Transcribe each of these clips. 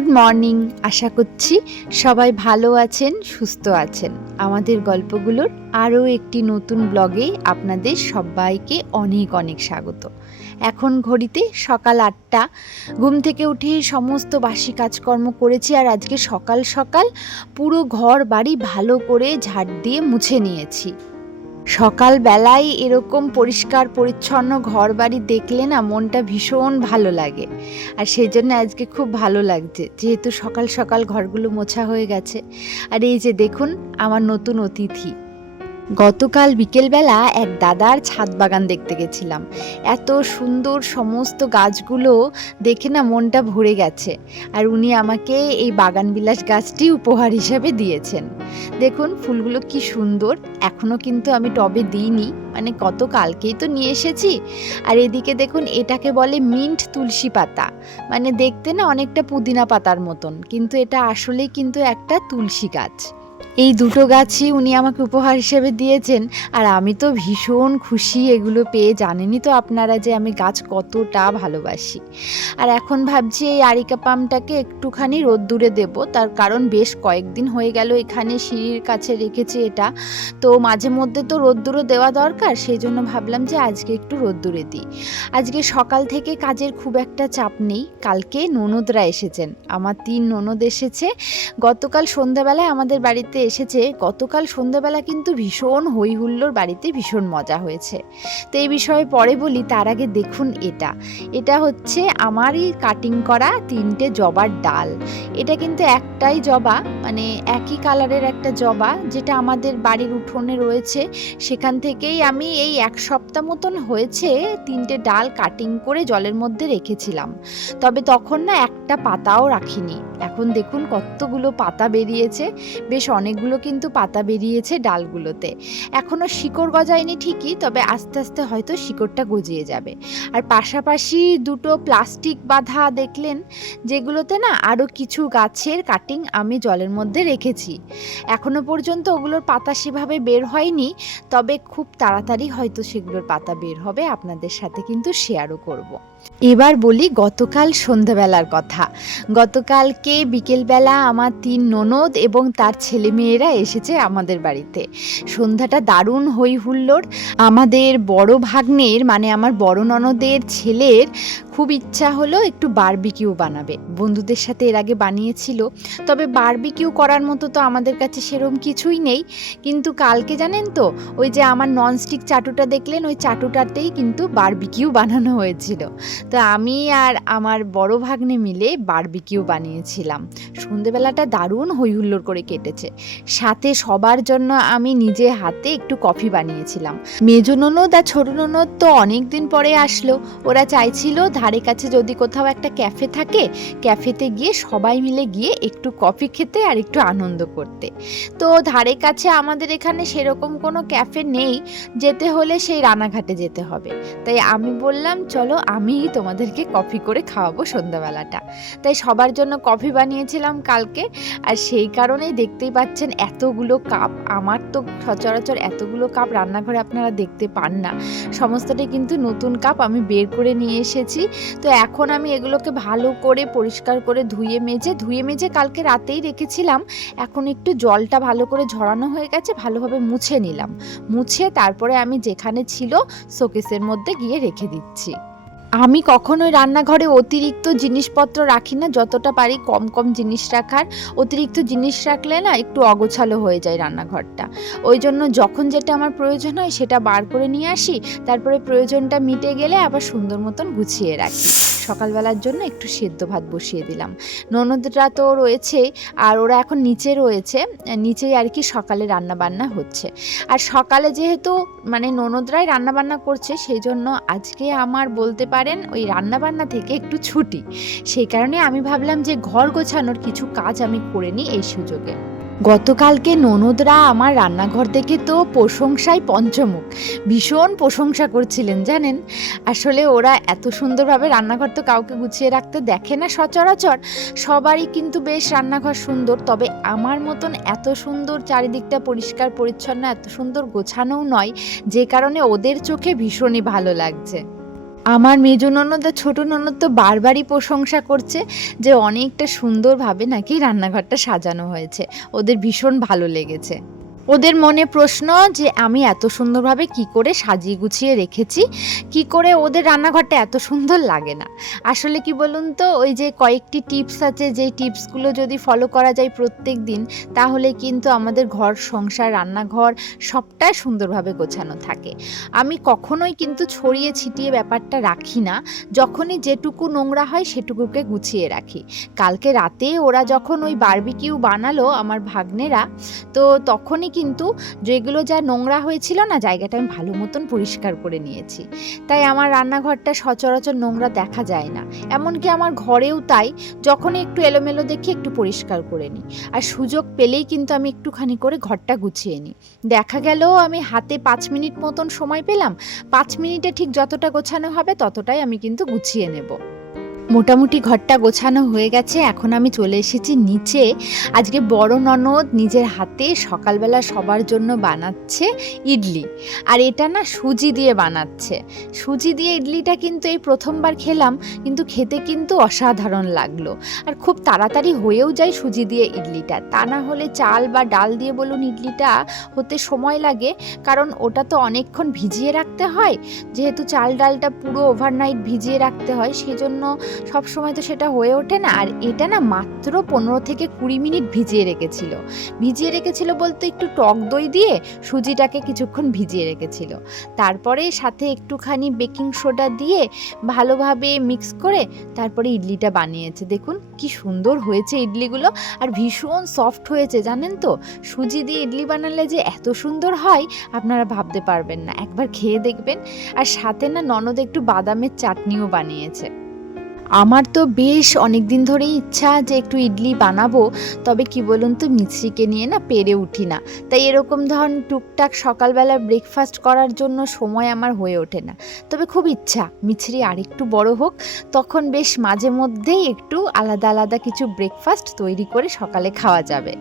Good morning. আশা করছি সবাই ভালো আছেন, সুস্থ আছেন। আমাদের গল্পগুলোর আরও একটি নতুন ব্লগে আপনাদের সবাইকে অনেক অনেক স্বাগত। এখন ঘড়িতে সকাল 8টা। ঘুম থেকে উঠে সমস্ত বাসি কাজকর্ম করেছি, আর আজকে সকাল সকাল পুরো ঘর বাড়ি ভালো করে ঝাড় দিয়ে মুছে নিয়েছি। সকালবেলায় এরকম পরিষ্কার পরিচ্ছন্ন ঘর বাড়ি দেখলে না মনটা ভীষণ ভালো লাগে, আর সেই জন্য আজকে খুব ভালো লাগছে যেহেতু সকাল সকাল ঘরগুলো মোছা হয়ে গেছে। আর এই যে দেখুন আমার নতুন অতিথি। গতকাল বিকেলবেলা এক দাদার ছাদ বাগান দেখতে গেছিলাম। এত সুন্দর সমস্ত গাছগুলো দেখে না মনটা ভরে গেছে, আর উনি আমাকে এই বাগান বিলাস গাছটি উপহার হিসাবে দিয়েছেন। দেখুন ফুলগুলো কি সুন্দর। এখনও কিন্তু আমি টবে দিইনি, মানে গতকালকেই তো নিয়ে এসেছি। আর এদিকে দেখুন এটাকে বলে মিন্ট তুলসী পাতা, মানে দেখতে না অনেকটা পুদিনা পাতার মতন, কিন্তু এটা আসলেই কিন্তু একটা তুলসী গাছ। এই দুটো গাছই উনি আমাকে উপহার হিসেবে দিয়েছেন, আর আমি তো ভীষণ খুশি এগুলো পেয়ে। জানেনই তো আপনারা যে আমি গাছ কতটা ভালোবাসি। আর এখন ভাবছি এই আরিকা পামটাকে একটুখানি রোদ্দুরে দেব, তার কারণ বেশ কয়েকদিন হয়ে গেল এখানে সিঁড়ির কাছে রেখেছি এটা, তো মাঝে মধ্যে তো রোদ্দুরে দেওয়া দরকার, সেই জন্য ভাবলাম যে আজকে একটু রোদ্দুরে দিই। আজকে সকাল থেকে কাজের খুব একটা চাপ নেই। কালকে ননদরা এসেছেন, আমার 3 ননদ এসেছে। গতকাল সন্ধ্যাবেলায় আমাদের বাড়িতে এসেছে। গতকাল সন্ধ্যাবেলা কিন্তু ভীষণ হই হুল্লোড়, বাড়িতে ভীষণ মজা হয়েছে। তো এই বিষয়ে পরে বলি, তার আগে দেখুন এটা হচ্ছে আমারই কাটিং করা 3টে জবার ডাল। এটা কিন্তু একটাই জবা, মানে একই কালারের একটা জবা, যেটা আমাদের বাড়ির উঠোনে রয়েছে। সেখান থেকেই আমি এই 1 সপ্তাহ মতন হয়েছে 3টে ডাল কাটিং করে জলের মধ্যে রেখেছিলাম, তবে তখন না একটা পাতাও রাখিনি। এখন দেখুন কতগুলো পাতা বেরিয়েছে, বেশ অনেকগুলো কিন্তু পাতা বেরিয়েছে ডালগুলোতে। এখনও শিকড় গজায়নি ঠিকই, তবে আস্তে আস্তে হয়তো শিকড়টা গজিয়ে যাবে। আর পাশাপাশি দুটো প্লাস্টিক বাঁধা দেখলেন, যেগুলোতে না আরও কিছু গাছের কাটিং আমি জলের মধ্যে রেখেছি। এখনো পর্যন্ত ওগুলোর পাতা সেভাবে বের হয়নি, তবে খুব তাড়াতাড়ি হয়তো সেগুলোর পাতা বের হবে, আপনাদের সাথে কিন্তু শেয়ারও করব। এবার বলি গতকাল সন্ধ্যাবেলার কথা। গতকালকে বিকেলবেলা আমার 3 ননদ এবং তার ছেলেমেয়েরা এসেছে আমাদের বাড়িতে। সন্ধ্যাটা দারুণ হই হুল্লোড়। আমাদের বড় ভাগ্নের, মানে আমার বড় ননদের ছেলের খুব ইচ্ছা হলো একটু বারবিকিউ বানাবে। বন্ধুদের সাথে এর আগে বানিয়েছিল, তবে বারবিকিউ করার মতো তো আমাদের কাছে সেরকম কিছুই নেই। কিন্তু কালকে জানেন তো, ওই যে আমার ননস্টিক চাটুটা দেখলেন, ওই চাটুটাতেই কিন্তু বারবিকিউ বানানো হয়েছিল। তো আমি আর আমার বড় ভাগ্নে মিলে বারবিকিউ বানিয়েছিলাম। সন্ধেবেলাটা দারুণ হই হুল্লোড় করে কেটেছে। সাথে সবার জন্য আমি নিজে হাতে একটু কফি বানিয়েছিলাম। মেজো ননদ আর ছোট ননদ তো অনেক দিন পরে আসলো। ওরা চাইছিল ধারে কাছে যদি কোথাও একটা ক্যাফে থাকে, ক্যাফেতে গিয়ে সবাই মিলে গিয়ে একটু কফি খেতে আর একটু আনন্দ করতে। তো ধারে কাছে আমাদের এখানে সেরকম কোনো ক্যাফে নেই, যেতে হলে সেই রানাঘাটে যেতে হবে। তাই আমি বললাম চলো আমিই তোমাদেরকে কফি করে খাওয়াবো সন্ধ্যাবেলাটা। তাই সবার জন্য কফি বানিয়েছিলাম কালকে, আর সেই কারণেই দেখতেই পাচ্ছেন এতগুলো কাপ। আমার তো সচরাচর এতগুলো কাপ রান্নাঘরে আপনারা দেখতে পান না, সমস্তটাই কিন্তু নতুন কাপ আমি বের করে নিয়ে এসেছি। তো এখন আমি এগুলোকে ভালো করে পরিষ্কার করে ধুয়ে মেজে কালকে রাতেই রেখেছিলাম। এখন একটু জলটা ভালো করে ঝরানো হয়ে গেছে, ভালোভাবে মুছে নিলাম। মুছে তারপরে আমি যেখানে ছিল শোকেসের মধ্যে গিয়ে রেখে দিচ্ছি। আমি কখনোই রান্নাঘরে অতিরিক্ত জিনিসপত্র রাখি না, যতটা পারি কম কম জিনিস রাখার। অতিরিক্ত জিনিস রাখলে না একটু অগোছালো হয়ে যায় রান্নাঘরটা। ওই জন্য যখন যেটা আমার প্রয়োজন হয় সেটা বার করে নিয়ে আসি, তারপরে প্রয়োজনটা মিটে গেলে আবার সুন্দর মতন গুছিয়ে রাখি। সকালবেলার জন্য একটু সেদ্ধ ভাত বসিয়ে দিলাম। ননদরা তো রয়েছে, আর ওরা এখন নিচে রয়েছে, নিচেই আর কি সকালে রান্নাবান্না হচ্ছে। আর সকালে যেহেতু মানে ননদরাই রান্নাবান্না করছে, সেই জন্য আজকে আমার বলতে পারেন ওই রান্নাবান্না থেকে একটু ছুটি। সেই কারণে আমি ভাবলাম যে ঘর গোছানোর কিছু কাজ আমি করে নিই এই সুযোগে। গতকালকে ননদরা আমার রান্নাঘর দেখে তো প্রশংসায় পঞ্চমুখ, ভীষণ প্রশংসা করছিলেন জানেন। আসলে ওরা এত সুন্দরভাবে রান্নাঘর তো কাউকে গুছিয়ে রাখতে দেখে না সচরাচর। সবারই কিন্তু বেশ রান্নাঘর সুন্দর, তবে আমার মতন এত সুন্দর চারিদিকটা পরিষ্কার পরিচ্ছন্ন, এত সুন্দর গোছানোও নয়, যে কারণে ওদের চোখে ভীষণই ভালো লাগছে। আমার মেজ ননদ আর ছোট ননদ তো বারবারই প্রশংসা করছে যে অনেকটা সুন্দরভাবে নাকি রান্নাঘরটা সাজানো হয়েছে, ওদের ভীষণ ভালো লেগেছে। ওদের মনে প্রশ্ন যে আমি এত সুন্দরভাবে কি করে সাজিয়ে গুছিয়ে রেখেছি, কি করে ওদের রান্নাঘরটা এত সুন্দর লাগে না। আসলে কি বলুন তো, ওই যে কয়েকটি টিপস আছে, যেই টিপসগুলো যদি ফলো করা যায় প্রত্যেক দিন, তাহলে কিন্তু আমাদের ঘর সংসার রান্নাঘর সবটাই সুন্দরভাবে গোছানো থাকে। আমি কখনোই কিন্তু ছড়িয়ে ছিটিয়ে ব্যাপারটা রাখি না, যখনই যেটুকু নোংরা হয় সেটুকুকে গুছিয়ে রাখি। কালকে রাতে ওরা যখন ওই বারবিকিউ বানালো আমার ভাগ্নেরা, তো তখনই কিন্তু যেগুলো যা নোংরা হয়েছিল না, জায়গাটা আমি ভালো মতন পরিষ্কার করে নিয়েছি। তাই আমার রান্নাঘরটা সচরাচর নোংরা দেখা যায় না, এমনকি আমার ঘরেও তাই। যখনই একটু এলোমেলো দেখি একটু পরিষ্কার করে নিই, আর সুযোগ পেলেই কিন্তু আমি একটুখানি করে ঘরটা গুছিয়ে নিই। দেখা গেল আমি হাতে 5 মিনিট মতন সময় পেলাম, 5 মিনিটে ঠিক যতটা গোছানো হবে ততটাই আমি কিন্তু গুছিয়ে নেব। মোটামুটি ঘরটা গোছানো হয়ে গেছে, এখন আমি চলে এসেছি নিচে। আজকে বড় ননদ নিজের হাতে সকালবেলা সবার জন্য বানাচ্ছে ইডলি, আর এটা না সুজি দিয়ে বানাচ্ছে। সুজি দিয়ে ইডলিটা কিন্তু এই প্রথমবার খেলাম, কিন্তু খেতে কিন্তু অসাধারণ লাগলো। আর খুব তাড়াতাড়ি হয়েও যায় সুজি দিয়ে ইডলিটা, তা না হলে চাল বা ডাল দিয়ে বলুন ইডলিটা হতে সময় লাগে, কারণ ওটা তো অনেকক্ষণ ভিজিয়ে রাখতে হয়। যেহেতু চাল ডালটা পুরো ওভারনাইট ভিজিয়ে রাখতে হয়, সেজন্য সব সময় তো সেটা হয়ে ওঠে না। আর এটা না মাত্র 15 থেকে 20 মিনিট ভিজিয়ে রেখেছিল বলতে একটু টক দই দিয়ে সুজিটাকে কিছুক্ষণ ভিজিয়ে রেখেছিল। তারপরে সাথে একটুখানি বেকিং সোডা দিয়ে ভালোভাবে মিক্স করে তারপরে ইডলিটা বানিয়েছে। দেখুন কি সুন্দর হয়েছে ইডলিগুলো, আর ভীষণ সফট হয়েছে। জানেন তো, সুজি দিয়ে ইডলি বানালে যে এত সুন্দর হয় আপনারা ভাবতে পারবেন না, একবার খেয়ে দেখবেন। আর সাথে না ননদ একটু বাদামের চাটনিও বানিয়েছে। আমার তো বেশ অনেক দিন ধরেই ইচ্ছা যে একটু ইডলি বানাবো, তবে কি বলুন তো, মিছরিকে নিয়ে না পেরে উঠি না। তাই এরকম ধরুন টুকটাক সকালবেলা ব্রেকফাস্ট করার জন্য সময় আমার হয়ে ওঠে না। তবে খুব ইচ্ছা মিছরি আরেকটু বড় হোক, তখন বেশ মাঝে মধ্যেই একটু আলাদা আলাদা কিছু ব্রেকফাস্ট তৈরি করে সকালে খাওয়া যাবে।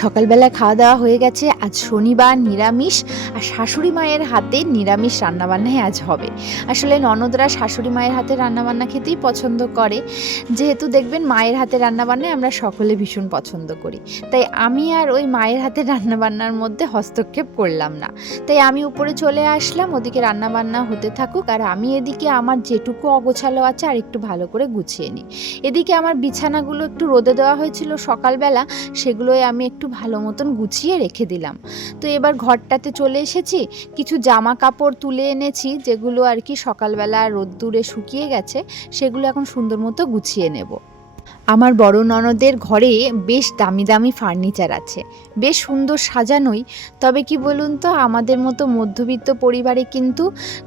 সকালবেলা খাওয়া দাওয়া হয়ে গেছে। আজ শনিবার, নিরামিষ, আর শাশুড়ি মায়ের হাতে নিরামিষ রান্নাবান্নাই আজ হবে। আসলে ননদরা শাশুড়ি মায়ের হাতে রান্নাবান্না খেতেই পছন্দ করে, যেহেতু দেখবেন মায়ের হাতে রান্নাবান্নায় আমরা সকলে ভীষণ পছন্দ করি। তাই আমি আর ওই মায়ের হাতে রান্নাবান্নার মধ্যে হস্তক্ষেপ করলাম না। তাই আমি উপরে চলে আসলাম, ওদিকে রান্নাবান্না হতে থাকুক, আর আমি এদিকে আমার যেটুকু অগোছালো আছে আর একটু ভালো করে গুছিয়ে নিই। এদিকে আমার বিছানাগুলো একটু রোদে দেওয়া হয়েছিল সকালবেলা, সেগুলোই আমি একটু ভালো মতন গুছিয়ে রেখে দিলাম। তো এবার ঘরটাতে চলে এসেছি, কিছু জামা কাপড় তুলে এনেছি যেগুলো আর কি সকালবেলা রোদ্দুরে শুকিয়ে গেছে, সেগুলো এখন সুন্দর মতো গুছিয়ে নেব। আমার বড় ননদের ঘরে বেশ দামি দামি ফার্নিচার আছে, বেশ সুন্দর সাজানোই। তবে কি বলুন তো, আমাদের মতো মধ্যবিত্ত পরিবারে কিন্তু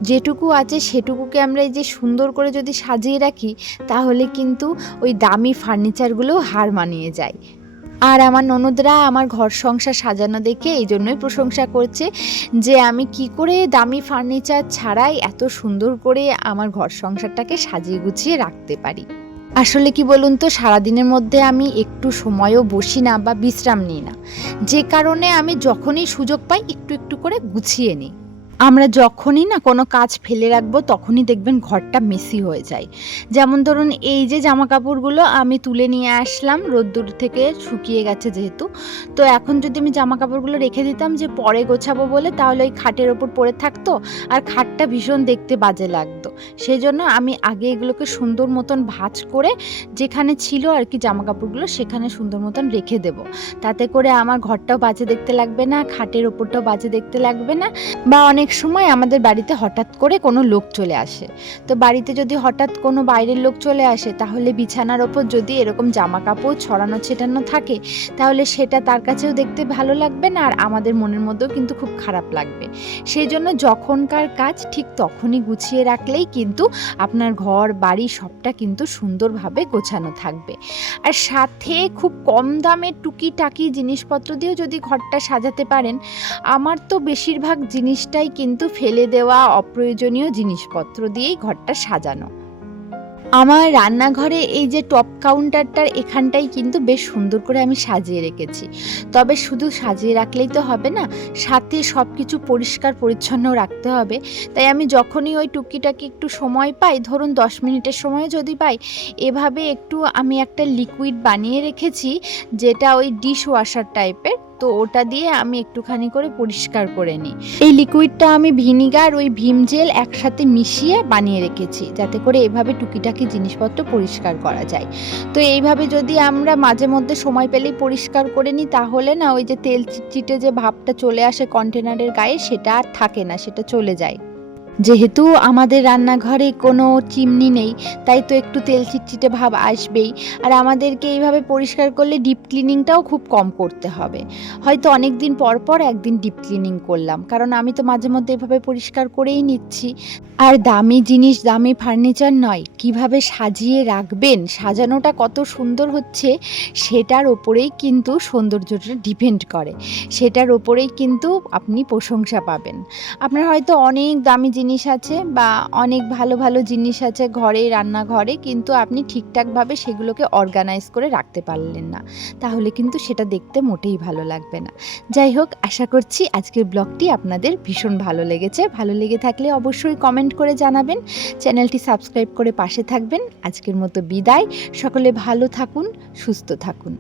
যেটুকু আছে সেটুকুকে আমরা এই যে সুন্দর করে যদি সাজিয়ে রাখি, তাহলে কিন্তু ওই দামি ফার্নিচারগুলোও হার মানিয়ে যায়। আর আমার ননদরা আমার ঘর সংসার সাজানো দেখে এই জন্যই প্রশংসা করছে যে আমি কি করে দামি ফার্নিচার ছাড়াই এত সুন্দর করে আমার ঘর সংসারটাকে সাজিয়ে গুছিয়ে রাখতে পারি। আসলে কি বলুন তো, সারাদিনের মধ্যে আমি একটু সময়ও বসি না বা বিশ্রাম নিই না, যে কারণে আমি যখনই সুযোগ পাই একটু একটু করে গুছিয়ে নিই। আমরা যখনই না কোনো কাজ ফেলে রাখবো তখনই দেখবেন ঘরটা মেসি হয়ে যায়। যেমন ধরুন এই যে জামা কাপড়গুলো আমি তুলে নিয়ে আসলাম রোদ্দুর থেকে, শুকিয়ে গেছে যেহেতু। তো এখন যদি আমি জামা কাপড়গুলো রেখে দিতাম যে পরে গোছাবো বলে, তাহলে ওই খাটের ওপর পড়ে থাকতো, আর খাটটা ভীষণ দেখতে বাজে লাগতো। সেই জন্য আমি আগে এগুলোকে সুন্দর মতন ভাঁজ করে যেখানে ছিল আর কি জামা কাপড়গুলো, সেখানে সুন্দর মতন রেখে দেব। তাতে করে আমার ঘরটাও বাজে দেখতে লাগবে না, খাটের ওপরটাও বাজে দেখতে লাগবে না। বা অনেক সময় আমাদের বাড়িতে হঠাৎ করে কোনো লোক চলে আসে, তো বাড়িতে যদি হঠাৎ কোনো বাইরের লোক চলে আসে, তাহলে বিছানার ওপর যদি এরকম জামা কাপড় ছড়ানো ছেটানো থাকে, তাহলে সেটা তার কাছেও দেখতে ভালো লাগবে না, আর আমাদের মনের মধ্যেও কিন্তু খুব খারাপ লাগবে। সেই জন্য যখনকার কাজ ঠিক তখনই গুছিয়ে রাখলেই কিন্তু আপনার ঘর বাড়ি সবটা কিন্তু সুন্দরভাবে গোছানো থাকবে। আর সাথে খুব কম দামের টুকিটাকি জিনিসপত্র দিয়েও যদি ঘরটা সাজাতে পারেন, আমার তো বেশিরভাগ জিনিসটাই কিন্তু ফেলে দেওয়া অপ্রয়োজনীয় জিনিসপত্র দিয়েই ঘরটা সাজানো। আমার রান্নাঘরে এই যে টপ কাউন্টারটার এখানটাই কিন্তু বেশ সুন্দর করে আমি সাজিয়ে রেখেছি। তবে শুধু সাজিয়ে রাখলেই তো হবে না, সাথে সব কিছু পরিষ্কার পরিচ্ছন্ন রাখতে হবে। তাই আমি যখনই ওই টুকিটাকি একটু সময় পাই, ধরুন 10 মিনিটের সময় যদি পাই, এভাবে একটু আমি একটা লিকুইড বানিয়ে রেখেছি, যেটা ওই ডিশ ওয়াশার টাইপের। তো ওটা দিয়ে আমি একটুখানি করে পরিষ্কার করে নিই। এই লিকুইডটা আমি ভিনিগার ওই ভিম জেল একসাথে মিশিয়ে বানিয়ে রেখেছি, যাতে করে এভাবে টুকিটাকি জিনিসপত্র পরিষ্কার করা যায়। তো এইভাবে যদি আমরা মাঝে মধ্যে সময় পেলেই পরিষ্কার করে নিই, তাহলে না ওই যে তেল চিটচিটে যে ভাবটা চলে আসে কন্টেনারের গায়ে, সেটা আর থাকে না, সেটা চলে যায়। যেহেতু আমাদের রান্নাঘরে কোনো চিমনি নেই, তাই তো একটু তেল চিটচিটে ভাব আসবেই। আর আমাদেরকে এইভাবে পরিষ্কার করলে ডিপ ক্লিনিংটাও খুব কম করতে হবে। হয়তো অনেক দিন পর পর একদিন ডিপ ক্লিনিং করলাম, কারণ আমি তো মাঝে মধ্যে এভাবে পরিষ্কার করেই নিচ্ছি। আর দামি জিনিস, দামি ফার্নিচার নয়, কিভাবে সাজিয়ে রাখবেন, সাজানোটা কত সুন্দর হচ্ছে সেটার ওপরেই কিন্তু সৌন্দর্যটা ডিপেন্ড করে। সেটার ওপরেই কিন্তু আপনি প্রশংসা পাবেন। আপনার হয়তো অনেক দামি জিনিস আছে বা অনেক ভালো ভালো জিনিস আছে ঘরে, রান্নাঘরে, কিন্তু আপনি ঠিকঠাকভাবে সেগুলোকে অর্গানাইজ করে রাখতে পারলেন না, তাহলে কিন্তু সেটা দেখতে মোটেই ভালো লাগবে না। যাই হোক, আশা করছি আজকের ব্লগটি আপনাদের ভীষণ ভালো লেগেছে। ভালো লেগে থাকলে অবশ্যই কমেন্ট করে জানাবেন, চ্যানেলটি সাবস্ক্রাইব করে পাশে থাকবেন। আজকের মতো বিদায়, সকলে ভালো থাকুন, সুস্থ থাকুন।